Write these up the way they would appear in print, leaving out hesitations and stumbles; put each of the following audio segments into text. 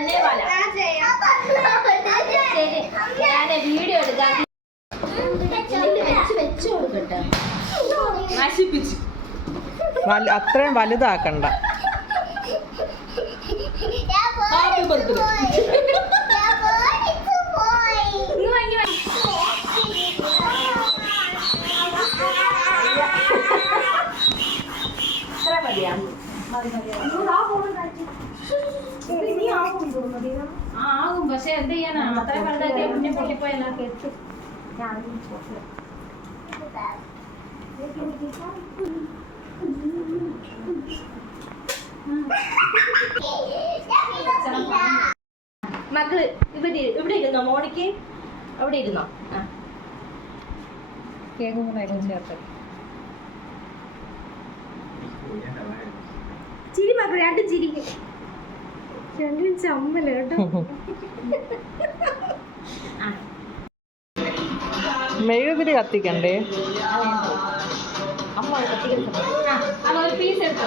തന്നെ വല. ഞാൻ വീഡിയോ എടുക്കാൻ വെച്ചു കൊടുക്കട്ടെ. നശിപ്പിച്ചു. അത്രയും വലുതാക്കണ്ട. Happy birthday. ആകും, പക്ഷെ എന്ത് ചെയ്യാനാ, അത്ര വലുതാക്കിയ മുന്നേ പൊട്ടിപ്പോയല്ലോ. മക്കള് ഇവിടെ ഇരുന്നോ, മോണിക്ക് അവിടെ ഇരുന്നോ. കേക്കും കൂടെ ചേർത്ത് ചിരി മക്കൾ, രണ്ടും ചിരിക്കും. രണ്ടും ചമ്മല കേട്ടോ. മെഴുകുതിരി കത്തിക്കണ്ടേ? അമ്മ ഒരു പീസ് എടുത്തു.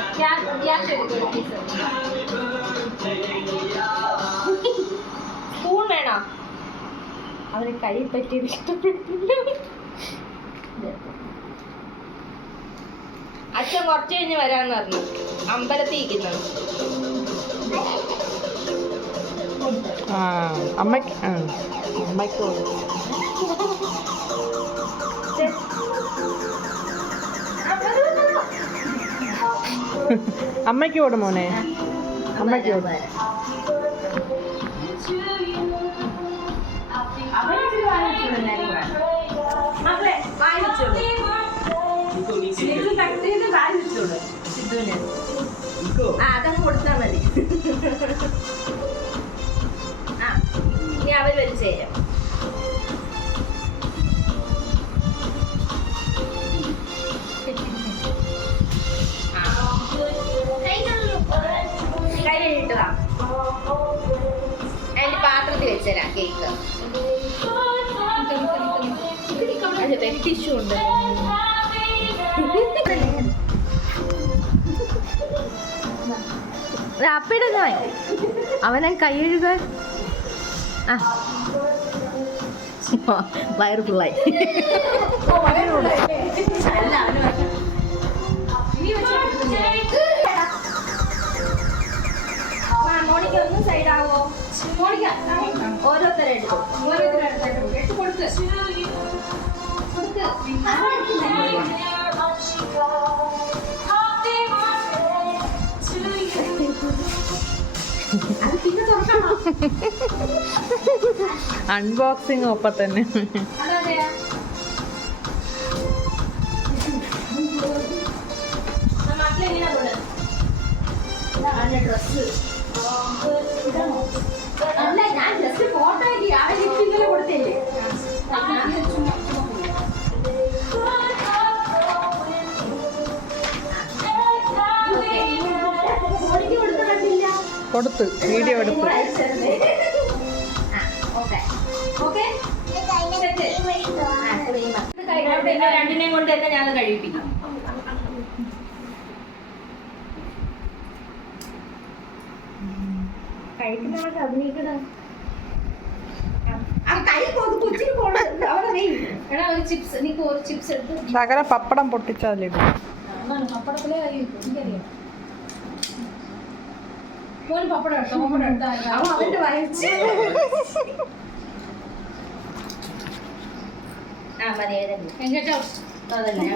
സ്പൂൺ വേണോ? അവന് കൈ പറ്റിയത് ഇഷ്ടപ്പെട്ടില്ല. അച്ഛൻ കുറച്ച് കഴിഞ്ഞ് വരാന്ന് പറഞ്ഞു. അമ്പലത്തിൽ ഇരിക്കുന്നത്. അമ്മയ്ക്ക് അമ്മയ്ക്ക് ഓടും മോനെ, അമ്മയ്ക്ക് ഓടും. അതങ്ങ് കൊടുത്താൽ മതി. ഇനി അവർ വലിച്ചു തരാം. കൈ കഴിഞ്ഞിട്ടതാ. അതിന്റെ പാത്രത്തിൽ വെച്ചരാ കേക്ക്. അത് ടിഷ്യൂ ഉണ്ട്. അപ്പിടുന്ന അവനെ കൈ കഴുകാൻ. വയറ് ഫുള്ളായി. മോണിക്ക ഒന്ന് സൈഡാവോ? ഓരോരുത്തരെടുത്തു. അൺബോക്സിങ് ഒപ്പം തന്നെ. ഡ്രസ് അല്ല, ഞാൻ ജസ്റ്റ് ഫോട്ടോ കൊടുത്തില്ലേ. കൊടുത്ത് വീഡിയോ എടുത്ത്. രണ്ടിനെയും കൊണ്ട് തന്നെ ഞാൻ കഴിപ്പിക്കാം. കഴിക്കുന്നവർക്ക് അഭിനയിക്കണം. ശകല പപ്പടം പൊട്ടിച്ചതിലിടും. പപ്പടത്തിലെ എനിക്കറിയാം. മോന് പപ്പടം എടുത്തോ? പപ്പടം എടുത്താ അവന്റെ വയച്ച്. എങ്ങോട്ടോ അതല്ലേ